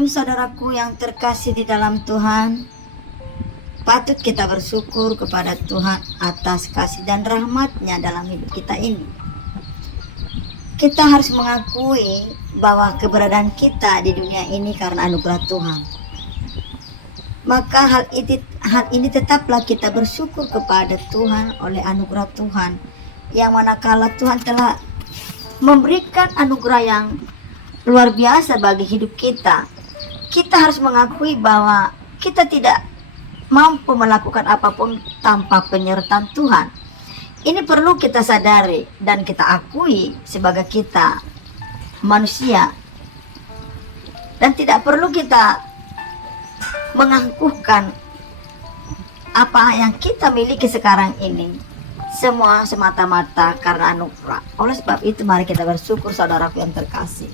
Saudaraku yang terkasih di dalam Tuhan, patut kita bersyukur kepada Tuhan atas kasih dan rahmat-Nya dalam hidup kita ini. Kita harus mengakui bahwa keberadaan kita di dunia ini karena anugerah Tuhan. Maka hal ini tetaplah kita bersyukur kepada Tuhan oleh anugerah Tuhan, yang manakala Tuhan telah memberikan anugerah yang luar biasa bagi hidup kita. Kita harus mengakui bahwa kita tidak mampu melakukan apapun tanpa penyertaan Tuhan. Ini perlu kita sadari dan kita akui sebagai kita manusia. Dan tidak perlu kita mengangkuhkan apa yang kita miliki sekarang ini. Semua semata-mata karena anugerah. Oleh sebab itu mari kita bersyukur, saudaraku yang terkasih.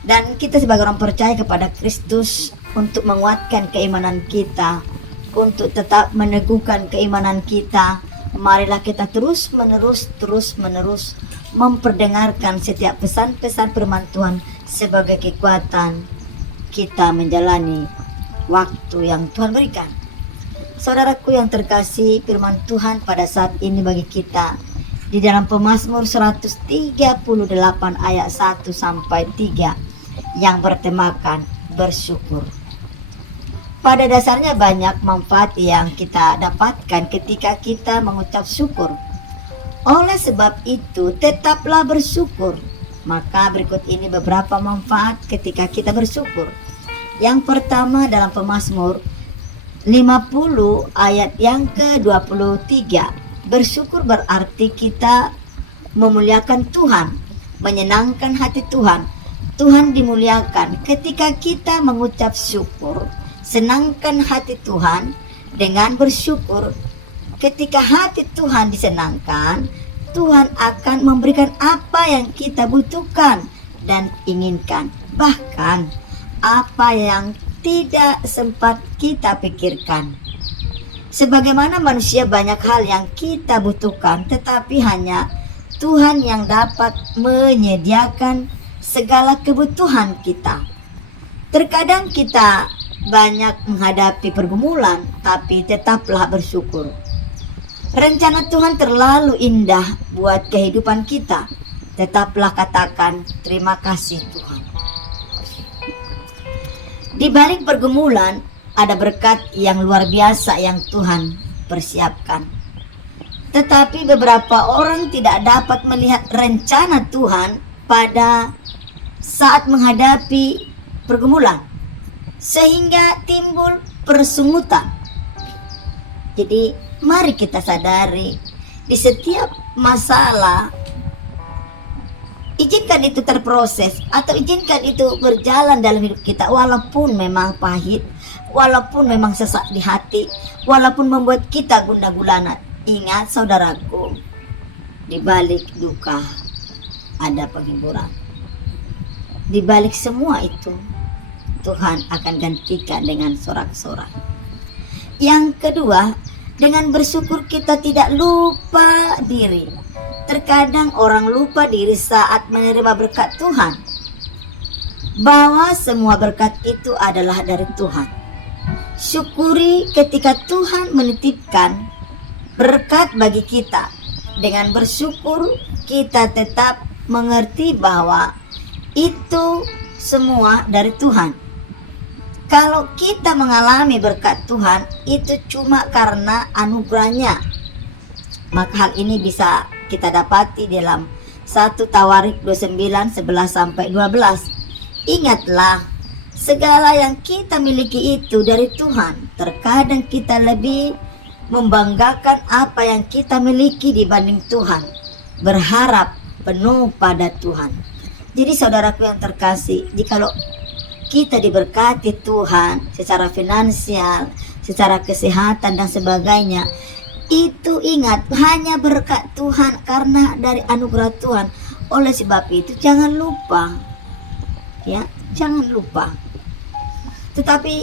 Dan kita sebagai orang percaya kepada Kristus untuk menguatkan keimanan kita, untuk tetap meneguhkan keimanan kita, marilah kita terus menerus memperdengarkan setiap pesan-pesan firman Tuhan sebagai kekuatan kita menjalani waktu yang Tuhan berikan. Saudaraku yang terkasih, firman Tuhan pada saat ini bagi kita di dalam Pemazmur 138 ayat 1 sampai 3 yang bertemakan bersyukur. Pada dasarnya banyak manfaat yang kita dapatkan ketika kita mengucap syukur. Oleh sebab itu tetaplah bersyukur. Maka berikut ini beberapa manfaat ketika kita bersyukur. Yang pertama dalam Pemazmur 50 ayat yang ke-23. Bersyukur berarti kita memuliakan Tuhan, menyenangkan hati Tuhan. Tuhan dimuliakan ketika kita mengucap syukur. Senangkan hati Tuhan dengan bersyukur. Ketika hati Tuhan disenangkan, Tuhan akan memberikan apa yang kita butuhkan dan inginkan. Bahkan apa yang tidak sempat kita pikirkan. Sebagaimana manusia banyak hal yang kita butuhkan, tetapi hanya Tuhan yang dapat menyediakan segala kebutuhan kita. Terkadang kita banyak menghadapi pergumulan, tapi tetaplah bersyukur. Rencana Tuhan terlalu indah buat kehidupan kita. Tetaplah katakan terima kasih Tuhan. Di balik pergumulan ada berkat yang luar biasa yang Tuhan persiapkan. Tetapi beberapa orang tidak dapat melihat rencana Tuhan pada saat menghadapi pergumulan, sehingga timbul persungutan. Jadi mari kita sadari di setiap masalah, izinkan itu terproses atau izinkan itu berjalan dalam hidup kita, walaupun memang pahit, walaupun memang sesak di hati, walaupun membuat kita gundah gulana. Ingat saudaraku, di balik duka ada penghiburan. Di balik semua itu, Tuhan akan gantikan dengan sorak-sorai. Yang kedua, dengan bersyukur kita tidak lupa diri. Terkadang orang lupa diri saat menerima berkat Tuhan, bahwa semua berkat itu adalah dari Tuhan. Syukuri ketika Tuhan menitipkan berkat bagi kita. Dengan bersyukur kita tetap mengerti bahwa itu semua dari Tuhan. Kalau kita mengalami berkat Tuhan, itu cuma karena anugerahnya. Maka hal ini bisa kita dapati dalam 1 Tawarik 29, 11-12. Ingatlah, segala yang kita miliki itu dari Tuhan. Terkadang kita lebih membanggakan apa yang kita miliki dibanding Tuhan. Berharap penuh pada Tuhan. Jadi saudaraku yang terkasih, jikalau kita diberkati Tuhan secara finansial, secara kesehatan dan sebagainya, itu ingat hanya berkat Tuhan karena dari anugerah Tuhan. Oleh sebab itu jangan lupa, ya, jangan lupa. Tetapi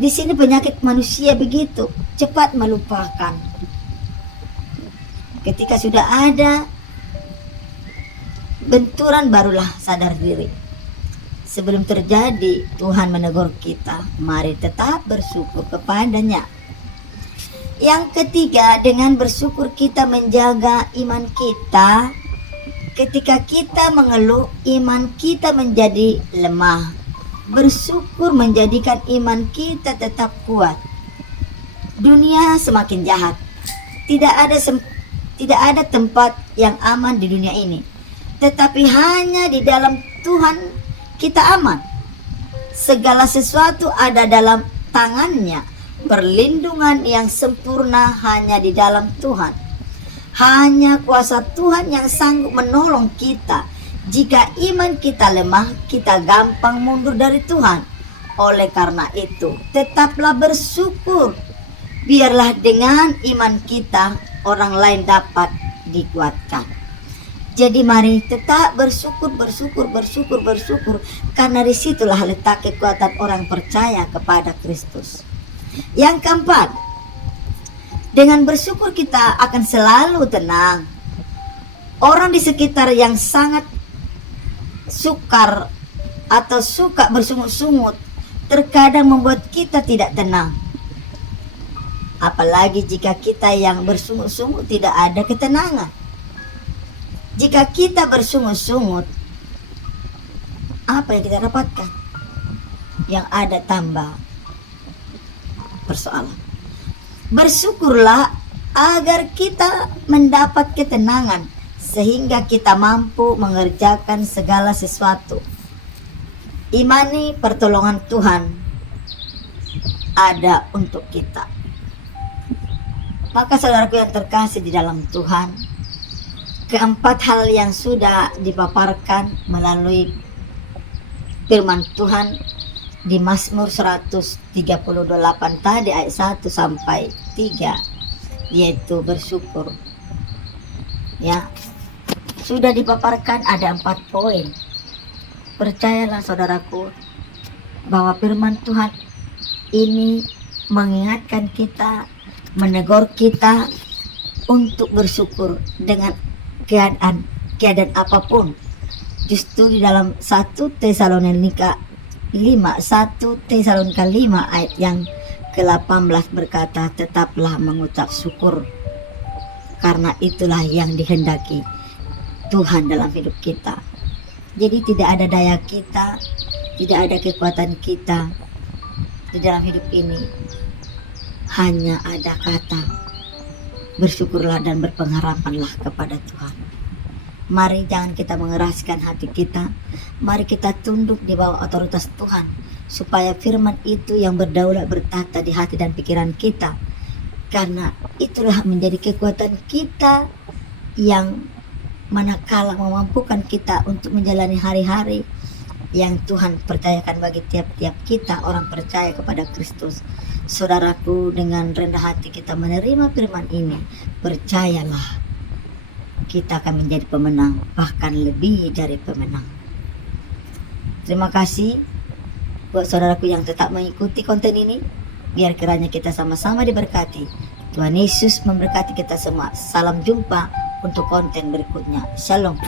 di sini penyakit manusia begitu, cepat melupakan. Ketika sudah ada benturan barulah sadar diri. Sebelum terjadi, Tuhan menegur kita, mari tetap bersyukur kepadanya. Yang ketiga, dengan bersyukur kita menjaga iman kita. Ketika kita mengeluh, iman kita menjadi lemah. Bersyukur menjadikan iman kita tetap kuat. Dunia semakin jahat. Tidak ada tempat yang aman di dunia ini. Tetapi hanya di dalam Tuhan kita aman. Segala sesuatu ada dalam tangannya. Perlindungan yang sempurna hanya di dalam Tuhan. Hanya kuasa Tuhan yang sanggup menolong kita. Jika iman kita lemah, kita gampang mundur dari Tuhan. Oleh karena itu, tetaplah bersyukur. Biarlah dengan iman kita, orang lain dapat dikuatkan. Jadi mari tetap bersyukur. Karena disitulah letak kekuatan orang percaya kepada Kristus. Yang keempat, dengan bersyukur kita akan selalu tenang. Orang di sekitar yang sangat sukar atau suka bersungut-sungut terkadang membuat kita tidak tenang. Apalagi jika kita yang bersungut-sungut tidak ada ketenangan. Jika kita bersungut-sungut, apa yang kita dapatkan? Yang ada tambah persoalan. Bersyukurlah agar kita mendapat ketenangan sehingga kita mampu mengerjakan segala sesuatu. Imani pertolongan Tuhan ada untuk kita. Maka saudaraku yang terkasih di dalam Tuhan, keempat hal yang sudah dipaparkan melalui firman Tuhan di Mazmur 138 tadi ayat 1 sampai 3, yaitu bersyukur. Ya, sudah dipaparkan ada 4 poin. Percayalah saudaraku bahwa firman Tuhan ini mengingatkan kita, menegur kita untuk bersyukur dengan keadaan apapun. Justru di dalam 1 Tesalonika 5 ayat yang ke-18 berkata, tetaplah mengucap syukur, karena itulah yang dihendaki Tuhan dalam hidup kita. Jadi tidak ada daya kita, tidak ada kekuatan kita di dalam hidup ini. Hanya ada kata bersyukurlah dan berpengharapanlah kepada Tuhan. Mari jangan kita mengeraskan hati kita. Mari kita tunduk di bawah otoritas Tuhan, supaya firman itu yang berdaulat bertata di hati dan pikiran kita. Karena itulah menjadi kekuatan kita yang manakala memampukan kita untuk menjalani hari-hari yang Tuhan percayakan bagi tiap-tiap kita orang percaya kepada Kristus. Saudaraku, dengan rendah hati kita menerima firman ini, percayalah kita akan menjadi pemenang, bahkan lebih dari pemenang. Terima kasih buat saudaraku yang tetap mengikuti konten ini. Biar kiranya kita sama-sama diberkati. Tuhan Yesus memberkati kita semua. Salam jumpa untuk konten berikutnya. Shalom.